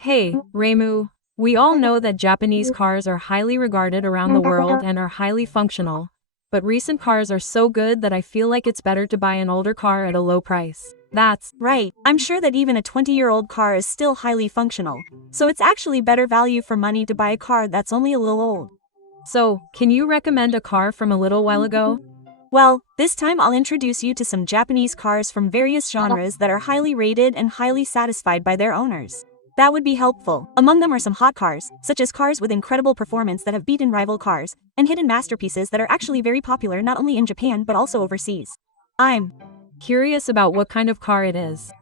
Hey, Reimu. We all know that Japanese cars are highly regarded around the world and are highly functional. But recent cars are so good that I feel like it's better to buy an older car at a low price. That's right. I'm sure that even a 20-year-old car is still highly functional. So it's actually better value for money to buy a car that's only a little old. So, can you recommend a car from a little while ago? Well, this time I'll introduce you to some Japanese cars from various genres that are highly rated and highly satisfied by their owners. That would be helpful. Among them are some hot cars, such as cars with incredible performance that have beaten rival cars, and hidden masterpieces that are actually very popular not only in Japan but also overseas. I'm curious about what kind of car it is.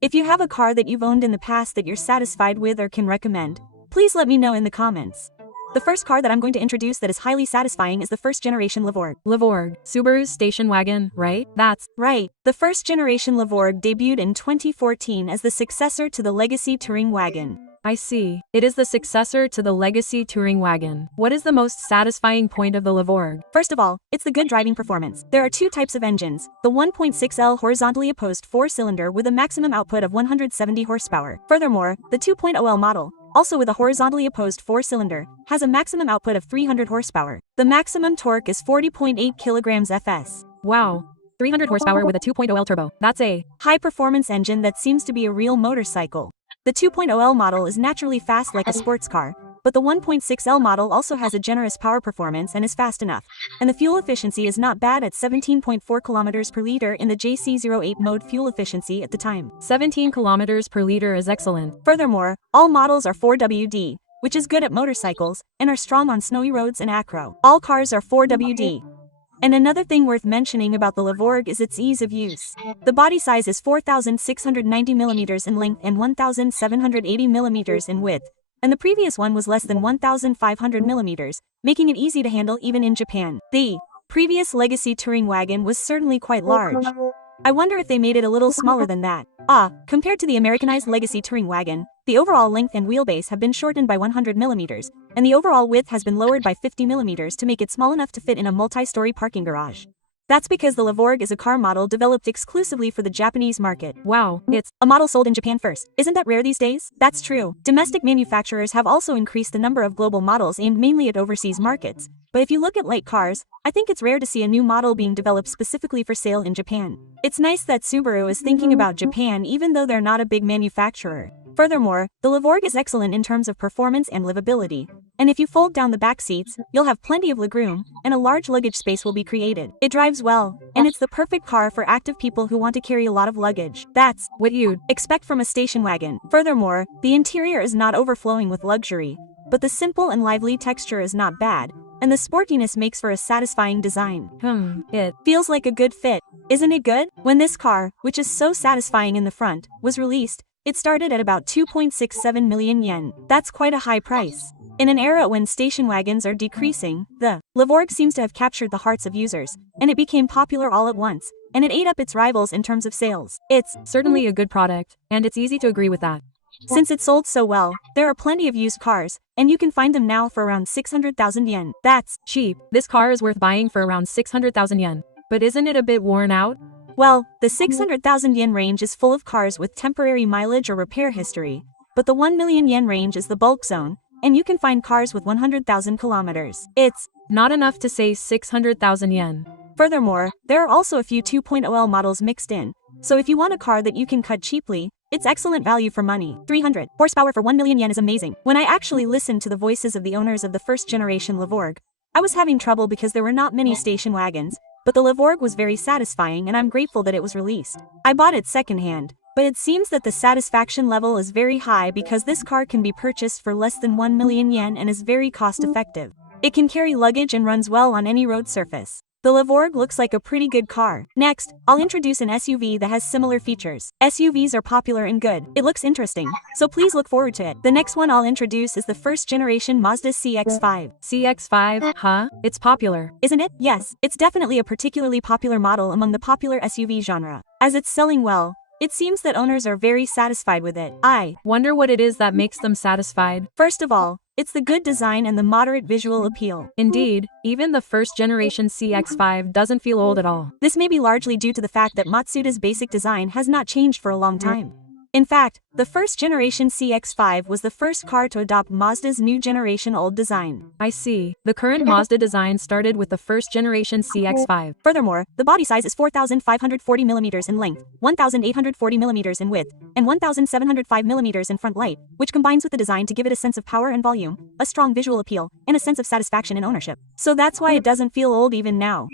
If you have a car that you've owned in the past that you're satisfied with or can recommend, please let me know in the comments. The first car that I'm going to introduce that is highly satisfying is the first generation Levorg. Levorg, Subaru's station wagon, right? That's right. The first generation Levorg debuted in 2014 as the successor to the Legacy Touring Wagon. I see. It is the successor to the Legacy Touring Wagon. What is the most satisfying point of the Levorg? First of all, it's the good driving performance. There are two types of engines. The 1.6L horizontally opposed 4-cylinder with a maximum output of 170 horsepower. Furthermore, the 2.0L model, also with a horizontally opposed 4-cylinder, has a maximum output of 300 horsepower. The maximum torque is 40.8 kilograms FS. Wow. 300 horsepower with a 2.0L turbo. That's a high-performance engine that seems to be a real motorcycle. The 2.0L model is naturally fast like a sports car, but the 1.6L model also has a generous power performance and is fast enough. And the fuel efficiency is not bad at 17.4 kilometers per liter in the JC08 mode fuel efficiency at the time. 17 kilometers per liter is excellent. Furthermore, all models are 4WD, which is good at motorcycles, and are strong on snowy roads and acro. All cars are 4WD. And another thing worth mentioning about the Levorg is its ease of use. The body size is 4,690 millimeters in length and 1,780 millimeters in width, and the previous one was less than 1,500 millimeters, making it easy to handle even in Japan. The previous Legacy Touring Wagon was certainly quite large. I wonder if they made it a little smaller than that. Compared to the Americanized Legacy Touring Wagon, the overall length and wheelbase have been shortened by 100 millimeters, and the overall width has been lowered by 50 millimeters to make it small enough to fit in a multi-story parking garage. That's because the Levorg is a car model developed exclusively for the Japanese market. Wow, it's a model sold in Japan first. Isn't that rare these days? That's true. Domestic manufacturers have also increased the number of global models aimed mainly at overseas markets. But if you look at light cars, I think it's rare to see a new model being developed specifically for sale in Japan. It's nice that Subaru is thinking about Japan even though they're not a big manufacturer. Furthermore, the Levorg is excellent in terms of performance and livability. And if you fold down the back seats, you'll have plenty of legroom, and a large luggage space will be created. It drives well, and it's the perfect car for active people who want to carry a lot of luggage. That's what you'd expect from a station wagon. Furthermore, the interior is not overflowing with luxury, but the simple and lively texture is not bad, and the sportiness makes for a satisfying design. It feels like a good fit. Isn't it good? When this car, which is so satisfying in the front, was released, it started at about 2.67 million yen. That's quite a high price. In an era when station wagons are decreasing, the Levorg seems to have captured the hearts of users, and it became popular all at once, and it ate up its rivals in terms of sales. It's certainly a good product, and it's easy to agree with that. Since it sold so well, there are plenty of used cars, and you can find them now for around 600,000 yen. That's cheap. This car is worth buying for around 600,000 yen. But isn't it a bit worn out? Well, the 600,000 yen range is full of cars with temporary mileage or repair history, but the 1 million yen range is the bulk zone, and you can find cars with 100,000 kilometers. It's not enough to say 600,000 yen. Furthermore, there are also a few 2.0L models mixed in, so if you want a car that you can cut cheaply, it's excellent value for money. 300 horsepower for 1 million yen is amazing. When I actually listened to the voices of the owners of the first generation Levorg, I was having trouble because there were not many station wagons, but the Levorg was very satisfying and I'm grateful that it was released. I bought it secondhand, but it seems that the satisfaction level is very high because this car can be purchased for less than 1 million yen and is very cost effective. It can carry luggage and runs well on any road surface. The Levorg looks like a pretty good car. Next, I'll introduce an SUV that has similar features. SUVs are popular and good. It looks interesting, so please look forward to it. The next one I'll introduce is the first generation Mazda CX-5. CX-5, huh? It's popular. Isn't it? Yes, it's definitely a particularly popular model among the popular SUV genre. As it's selling well, it seems that owners are very satisfied with it. I wonder what it is that makes them satisfied. First of all, it's the good design and the moderate visual appeal. Indeed, even the first generation CX-5 doesn't feel old at all. This may be largely due to the fact that Matsuda's basic design has not changed for a long time. In fact, the first generation CX-5 was the first car to adopt Mazda's new generation old design. I see. The current Mazda design started with the first generation CX-5. Furthermore, the body size is 4,540 mm in length, 1,840 mm in width, and 1,705 mm in front light, which combines with the design to give it a sense of power and volume, a strong visual appeal, and a sense of satisfaction in ownership. So that's why it doesn't feel old even now.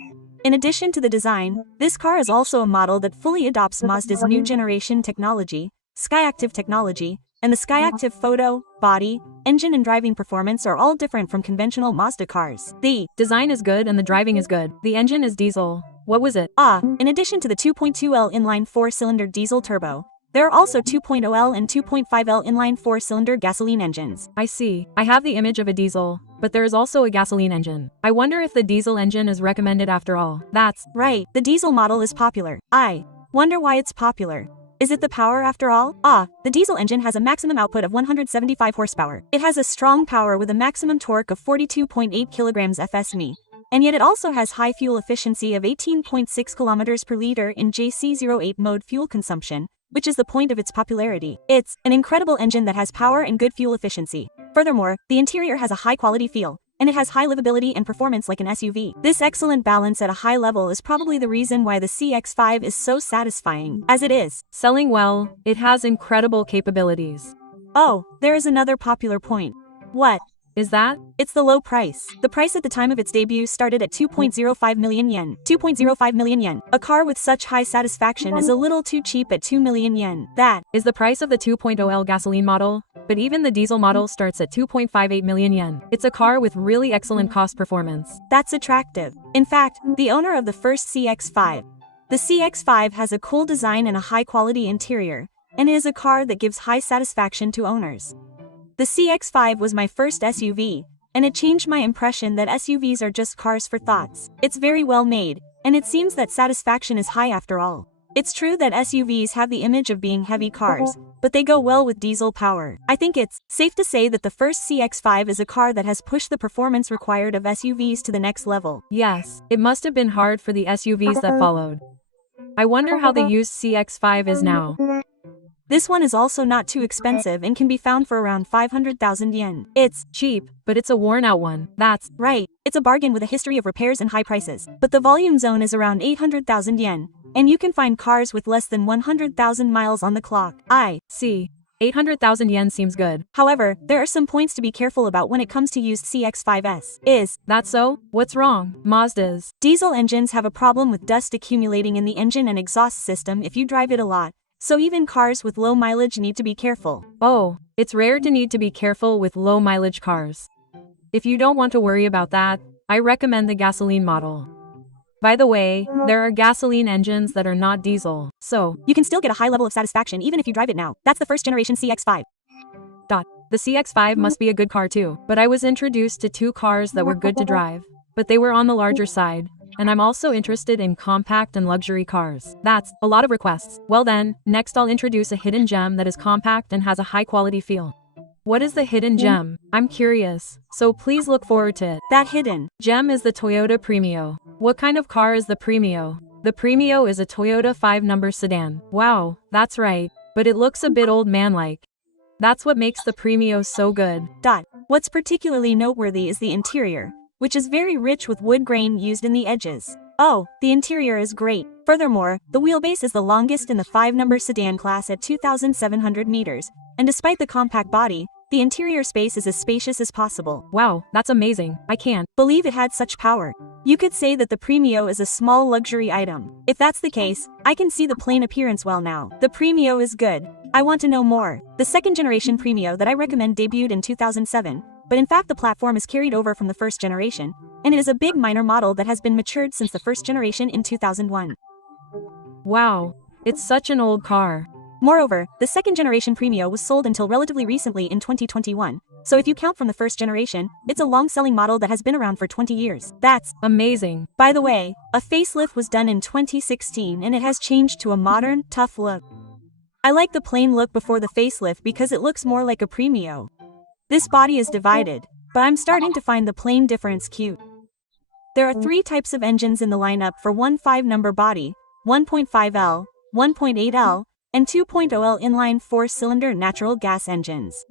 In addition to the design, this car is also a model that fully adopts Mazda's new generation technology, SkyActiv technology, and the SkyActiv photo, body, engine and driving performance are all different from conventional Mazda cars. The design is good and the driving is good. The engine is diesel. What was it? In addition to the 2.2L inline 4-cylinder diesel turbo, there are also 2.0L and 2.5L inline 4-cylinder gasoline engines. I see. I have the image of a diesel, but there is also a gasoline engine. I wonder if the diesel engine is recommended after all. That's right. The diesel model is popular. I wonder why it's popular. Is it the power after all? The diesel engine has a maximum output of 175 horsepower. It has a strong power with a maximum torque of 42.8 kilograms FSM. And yet it also has high fuel efficiency of 18.6 kilometers per liter in JC08 mode fuel consumption, which is the point of its popularity. It's an incredible engine that has power and good fuel efficiency. Furthermore, the interior has a high-quality feel, and it has high livability and performance like an SUV. This excellent balance at a high level is probably the reason why the CX-5 is so satisfying, as it is. Selling well, it has incredible capabilities. Oh, there is another popular point. What is that? It's the low price. The price at the time of its debut started at 2.05 million yen. 2.05 million yen. A car with such high satisfaction is a little too cheap at 2 million yen. That is the price of the 2.0L gasoline model, but even the diesel model starts at 2.58 million yen. It's a car with really excellent cost performance. That's attractive. In fact, the owner of the first CX-5. The CX-5 has a cool design and a high-quality interior, and is a car that gives high satisfaction to owners. The CX-5 was my first SUV, and it changed my impression that SUVs are just cars for thoughts. It's very well made, and it seems that satisfaction is high after all. It's true that SUVs have the image of being heavy cars, but they go well with diesel power. I think it's safe to say that the first CX-5 is a car that has pushed the performance required of SUVs to the next level. Yes, it must have been hard for the SUVs that followed. I wonder how the used CX-5 is now. This one is also not too expensive and can be found for around 500,000 yen. It's cheap, but it's a worn-out one. That's right. It's a bargain with a history of repairs and high prices. But the volume zone is around 800,000 yen, and you can find cars with less than 100,000 miles on the clock. I see. 800,000 yen seems good. However, there are some points to be careful about when it comes to used CX-5s. Is that so? What's wrong? Mazda's diesel engines have a problem with dust accumulating in the engine and exhaust system if you drive it a lot. So even cars with low mileage need to be careful. Oh, it's rare to need to be careful with low mileage cars. If you don't want to worry about that, I recommend the gasoline model. By the way, there are gasoline engines that are not diesel, so you can still get a high level of satisfaction even if you drive it now. That's the first generation CX-5. The CX-5 must be a good car too, but I was introduced to two cars that were good to drive, but they were on the larger side. And I'm also interested in compact and luxury cars. That's a lot of requests. Well then, next I'll introduce a hidden gem that is compact and has a high quality feel. What is the hidden gem? I'm curious, so please look forward to it. That hidden gem is the Toyota Premio. What kind of car is the Premio? The Premio is a Toyota 5-number sedan. Wow, that's right, but it looks a bit old man-like. That's what makes the Premio so good. What's particularly noteworthy is the interior, which is very rich with wood grain used in the edges. Oh, the interior is great. Furthermore, the wheelbase is the longest in the 5-number sedan class at 2,700 meters, and despite the compact body, the interior space is as spacious as possible. Wow, that's amazing. I can't believe it had such power. You could say that the Premio is a small luxury item. If that's the case, I can see the plain appearance well now. The Premio is good. I want to know more. The second generation Premio that I recommend debuted in 2007, but in fact the platform is carried over from the first generation, and it is a big minor model that has been matured since the first generation in 2001. Wow, it's such an old car. Moreover, the second generation Premio was sold until relatively recently in 2021, so if you count from the first generation, it's a long-selling model that has been around for 20 years. That's amazing. By the way, a facelift was done in 2016 and it has changed to a modern, tough look. I like the plain look before the facelift because it looks more like a Premio. This body is divided, but I'm starting to find the plain difference cute. There are 3 types of engines in the lineup for one 5-number body, 1.5L, 1.8L, and 2.0L inline 4-cylinder natural gas engines.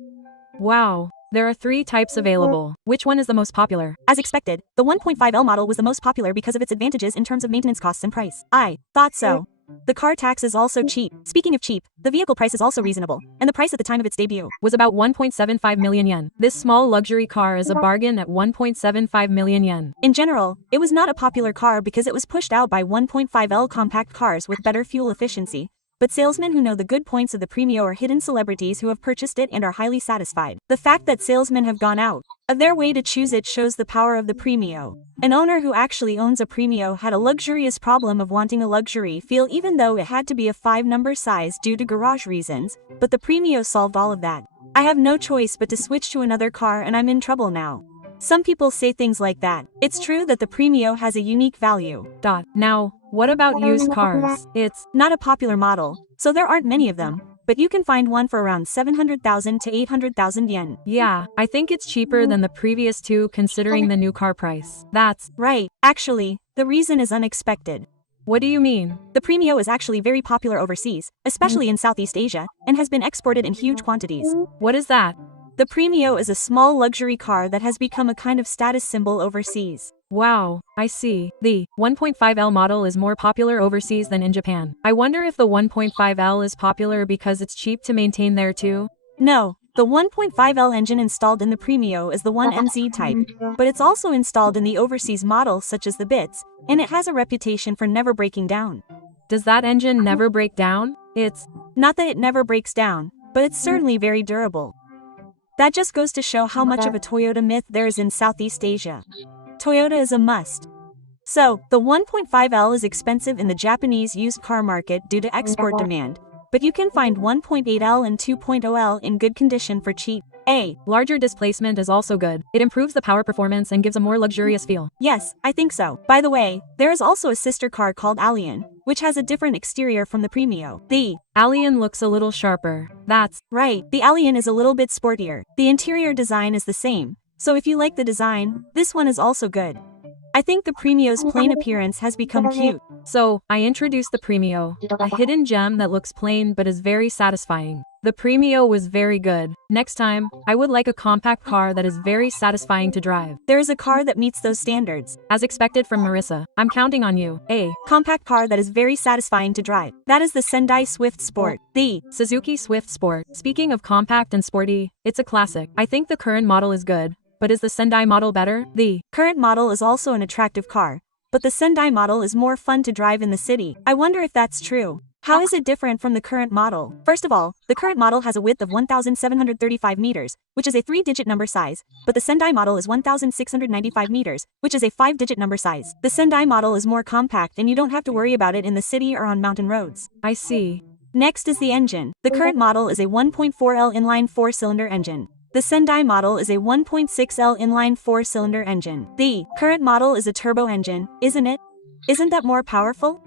Wow, there are 3 types available. Which one is the most popular? As expected, the 1.5L model was the most popular because of its advantages in terms of maintenance costs and price. I thought so. The car tax is also cheap. Speaking of cheap, the vehicle price is also reasonable, and the price at the time of its debut Was about 1.75 million yen. This small luxury car is a bargain at 1.75 million yen. In general, it was not a popular car because it was pushed out by 1.5L compact cars with better fuel efficiency. But salesmen who know the good points of the Premio are hidden celebrities who have purchased it and are highly satisfied. The fact that salesmen have gone out of their way to choose it shows the power of the Premio. An owner who actually owns a Premio had a luxurious problem of wanting a luxury feel even though it had to be a 5-number size due to garage reasons, but the Premio solved all of that. I have no choice but to switch to another car and I'm in trouble now. Some people say things like that. It's true that the Premio has a unique value. Now, what about used cars? It's not a popular model, so there aren't many of them, but you can find one for around 700,000 to 800,000 yen. Yeah, I think it's cheaper than the previous 2 considering the new car price. That's right. Actually, the reason is unexpected. What do you mean? The Premio is actually very popular overseas, especially in Southeast Asia, and has been exported in huge quantities. What is that? The Premio is a small luxury car that has become a kind of status symbol overseas. Wow, I see. The 1.5L model is more popular overseas than in Japan. I wonder if the 1.5L is popular because it's cheap to maintain there too? No, the 1.5L engine installed in the Premio is the 1MZ type, but it's also installed in the overseas models such as the Bits, and it has a reputation for never breaking down. Does that engine never break down? It's not that it never breaks down, but it's certainly very durable. That just goes to show how much of a Toyota myth there is in Southeast Asia. Toyota is a must. So, the 1.5L is expensive in the Japanese used car market due to export demand, but you can find 1.8L and 2.0L in good condition for cheap. Larger displacement is also good. It improves the power performance and gives a more luxurious feel. Yes, I think so. By the way, there is also a sister car called Allion, which has a different exterior from the Premio. The Allion looks a little sharper. That's right. The Allion is a little bit sportier. The interior design is the same, so if you like the design, this one is also good. I think the Premio's plain appearance has become cute. So, I introduced the Premio, a hidden gem that looks plain but is very satisfying. The Premio was very good. Next time, I would like a compact car that is very satisfying to drive. There is a car that meets those standards. As expected from Marissa, I'm counting on you. A compact car that is very satisfying to drive. That is the Sendai Swift Sport. The Suzuki Swift Sport. Speaking of compact and sporty, it's a classic. I think the current model is good. But is the Sendai model better? The current model is also an attractive car, but the Sendai model is more fun to drive in the city. I wonder if that's true. How is it different from the current model? First of all, the current model has a width of 1,735 meters, which is a 3-digit number size, but the Sendai model is 1,695 meters, which is a 5-digit number size. The Sendai model is more compact and you don't have to worry about it in the city or on mountain roads. I see. Next is the engine. The current model is a 1.4L inline 4-cylinder engine. The Sendai model is a 1.6L inline 4-cylinder engine. The current model is a turbo engine, isn't it? Isn't that more powerful?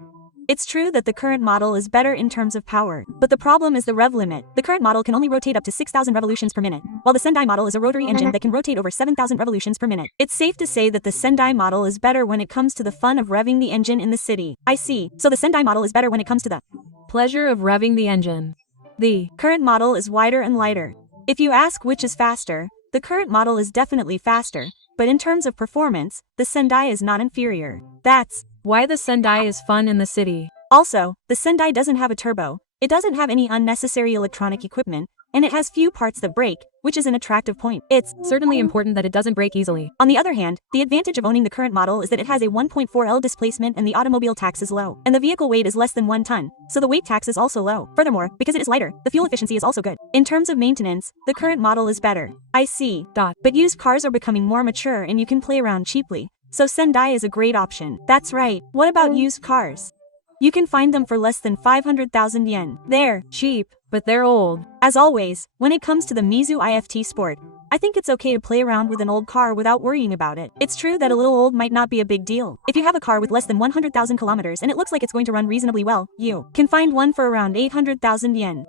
It's true that the current model is better in terms of power, but the problem is the rev limit. The current model can only rotate up to 6,000 revolutions per minute, while the Sendai model is a rotary engine that can rotate over 7,000 revolutions per minute. It's safe to say that the Sendai model is better when it comes to the fun of revving the engine in the city. I see. So the Sendai model is better when it comes to the pleasure of revving the engine. The current model is wider and lighter. If you ask which is faster, the current model is definitely faster, but in terms of performance, the Sendai is not inferior. That's why the Sendai is fun in the city. Also, the Sendai doesn't have a turbo, it doesn't have any unnecessary electronic equipment, and it has few parts that break, which is an attractive point. It's certainly important that it doesn't break easily. On the other hand, the advantage of owning the current model is that it has a 1.4L displacement and the automobile tax is low, and the vehicle weight is less than 1 ton, so the weight tax is also low. Furthermore, because it is lighter, the fuel efficiency is also good. In terms of maintenance, the current model is better. I see. But used cars are becoming more mature and you can play around cheaply, so Sendai is a great option. That's right. What about used cars? You can find them for less than 500,000 yen. They're cheap, but they're old. As always, when it comes to the Mizu IFT Sport, I think it's okay to play around with an old car without worrying about it. It's true that a little old might not be a big deal. If you have a car with less than 100,000 kilometers and it looks like it's going to run reasonably well, you can find one for around 800,000 yen.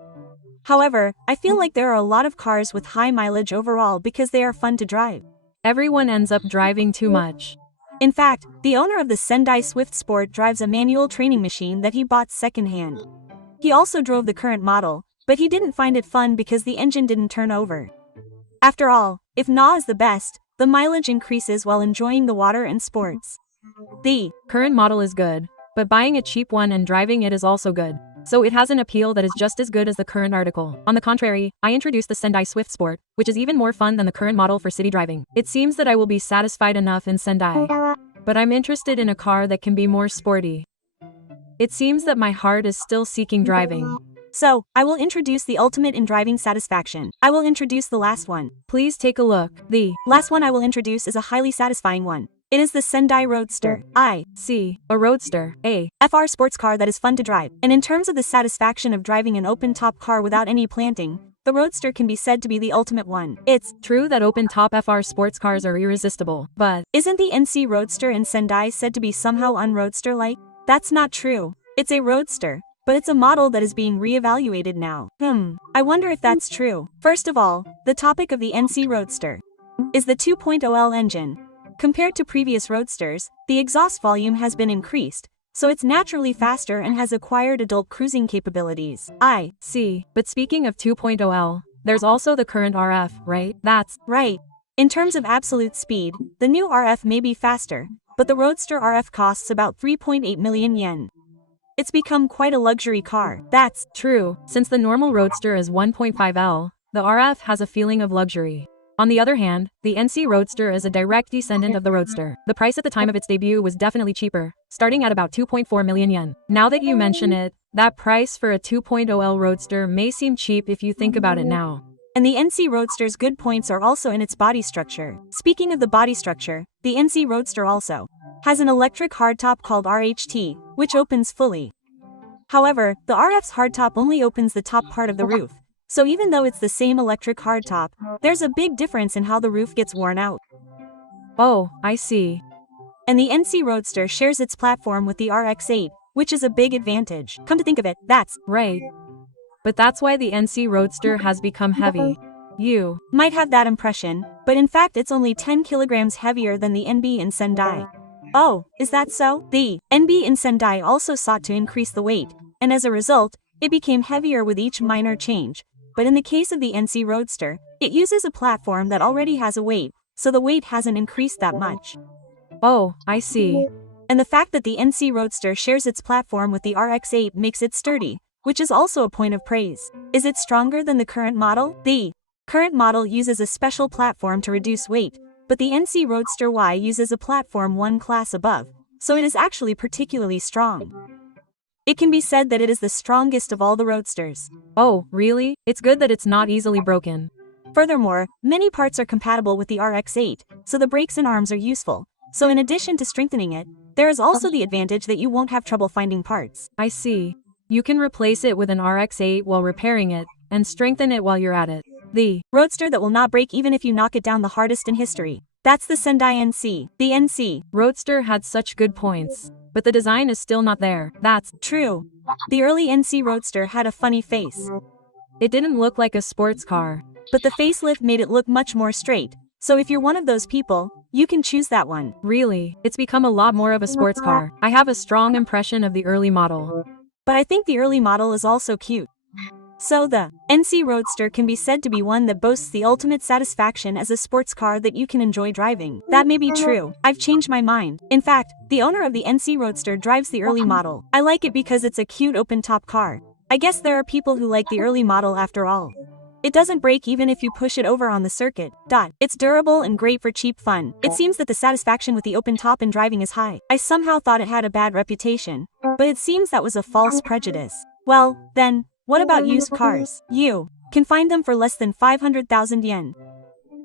However, I feel like there are a lot of cars with high mileage overall because they are fun to drive. Everyone ends up driving too much. In fact, the owner of the Sendai Swift Sport drives a manual training machine that he bought secondhand. He also drove the current model, but he didn't find it fun because the engine didn't turn over. After all, if Na is the best, the mileage increases while enjoying the water and sports. The current model is good, but buying a cheap one and driving it is also good. So it has an appeal that is just as good as the current article. On the contrary, I introduced the Sendai Swift Sport, which is even more fun than the current model for city driving. It seems that I will be satisfied enough in Sendai. But I'm interested in a car that can be more sporty. It seems that my heart is still seeking driving. So, I will introduce the ultimate in driving satisfaction. I will introduce the last one. Please take a look. The last one I will introduce is a highly satisfying one. It is the Sendai Roadster. I see a Roadster, a FR sports car that is fun to drive. And in terms of the satisfaction of driving an open-top car without any planting, the Roadster can be said to be the ultimate one. It's true that open-top FR sports cars are irresistible, but isn't the NC Roadster in Sendai said to be somehow un-Roadster-like? That's not true. It's a Roadster, but it's a model that is being re-evaluated now. I wonder if that's true. First of all, the topic of the NC Roadster is the 2.0L engine. Compared to previous Roadsters, the exhaust volume has been increased, so it's naturally faster and has acquired adult cruising capabilities. I see. But speaking of 2.0L, there's also the current RF, right? That's right. In terms of absolute speed, the new RF may be faster, but the Roadster RF costs about 3.8 million yen. It's become quite a luxury car. That's true. Since the normal Roadster is 1.5L, the RF has a feeling of luxury. On the other hand, the NC Roadster is a direct descendant of the Roadster. The price at the time of its debut was definitely cheaper, starting at about 2.4 million yen. Now that you mention it, that price for a 2.0L Roadster may seem cheap if you think about it now. And the NC Roadster's good points are also in its body structure. Speaking of the body structure, the NC Roadster also has an electric hardtop called RHT, which opens fully. However, the RF's hardtop only opens the top part of the roof. So even though it's the same electric hardtop, there's a big difference in how the roof gets worn out. Oh, I see. And the NC Roadster shares its platform with the RX-8, which is a big advantage. Come to think of it, that's right. But that's why the NC Roadster has become heavy. You might have that impression, but in fact it's only 10 kilograms heavier than the NB in Sendai. Oh, is that so? The NB in Sendai also sought to increase the weight, and as a result, it became heavier with each minor change. But in the case of the NC Roadster, it uses a platform that already has a weight, so the weight hasn't increased that much. Oh, I see. And the fact that the NC Roadster shares its platform with the RX-8 makes it sturdy, which is also a point of praise. Is it stronger than the current model? The current model uses a special platform to reduce weight, but the NC Roadster Y uses a platform one class above, so it is actually particularly strong. It can be said that it is the strongest of all the Roadsters. Oh, really? It's good that it's not easily broken. Furthermore, many parts are compatible with the RX-8, so the brakes and arms are useful. So in addition to strengthening it, there is also the advantage that you won't have trouble finding parts. I see. You can replace it with an RX-8 while repairing it, and strengthen it while you're at it. The Roadster that will not break even if you knock it down the hardest in history. That's the Sendai NC. The NC Roadster had such good points, but the design is still not there. That's true. The early NC Roadster had a funny face. It didn't look like a sports car. But the facelift made it look much more straight. So if you're one of those people, you can choose that one. Really, it's become a lot more of a sports car. I have a strong impression of the early model. But I think the early model is also cute. So the NC Roadster can be said to be one that boasts the ultimate satisfaction as a sports car that you can enjoy driving. That may be true. I've changed my mind. In fact, the owner of the NC Roadster drives the early model. I like it because it's a cute open-top car. I guess there are people who like the early model after all. It doesn't break even if you push it over on the circuit. It's durable and great for cheap fun. It seems that the satisfaction with the open top in driving is high. I somehow thought it had a bad reputation, but it seems that was a false prejudice. Well, then, what about used cars? You can find them for less than 500,000 yen.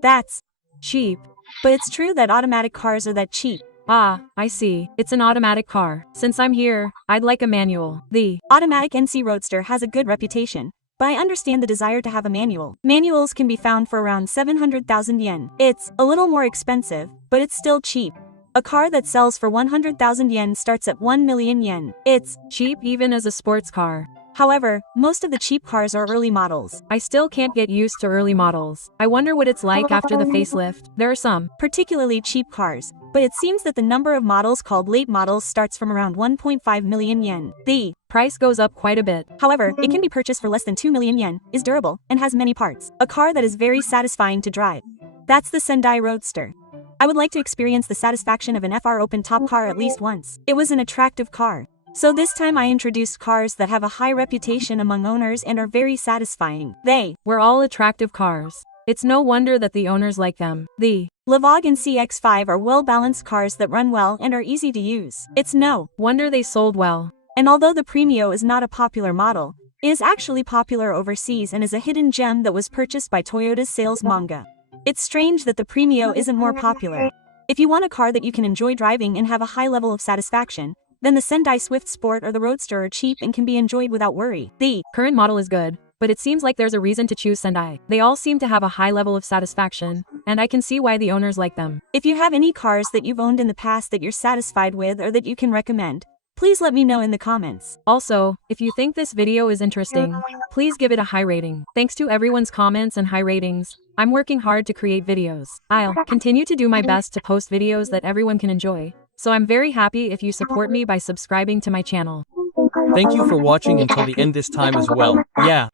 That's cheap. But it's true that automatic cars are that cheap. Ah, I see. It's an automatic car. Since I'm here, I'd like a manual. The automatic NC Roadster has a good reputation, but I understand the desire to have a manual. Manuals can be found for around 700,000 yen. It's a little more expensive, but it's still cheap. A car that sells for 100,000 yen starts at 1 million yen. It's cheap even as a sports car. However, most of the cheap cars are early models. I still can't get used to early models. I wonder what it's like after the facelift. There are some Particularly cheap cars, but it seems that the number of models called late models starts from around 1.5 million yen. The price goes up quite a bit. However, it can be purchased for less than 2 million yen, is durable, and has many parts. A car that is very satisfying to drive. That's the Sendai Roadster. I would like to experience the satisfaction of an FR open-top car at least once. It was an attractive car. So this time I introduced cars that have a high reputation among owners and are very satisfying. They were all attractive cars. It's no wonder that the owners like them. The Lavog and CX-5 are well-balanced cars that run well and are easy to use. It's no wonder they sold well. And although the Premio is not a popular model, it is actually popular overseas and is a hidden gem that was purchased by Toyota's sales manga. It's strange that the Premio isn't more popular. If you want a car that you can enjoy driving and have a high level of satisfaction, then the Sendai Swift Sport or the Roadster are cheap and can be enjoyed without worry. The current model is good, but it seems like there's a reason to choose Sendai. They all seem to have a high level of satisfaction, and I can see why the owners like them. If you have any cars that you've owned in the past that you're satisfied with or that you can recommend, please let me know in the comments. Also, if you think this video is interesting, please give it a high rating. Thanks to everyone's comments and high ratings, I'm working hard to create videos. I'll continue to do my best to post videos that everyone can enjoy. So I'm very happy if you support me by subscribing to my channel. Thank you for watching until the end this time as well. Yeah.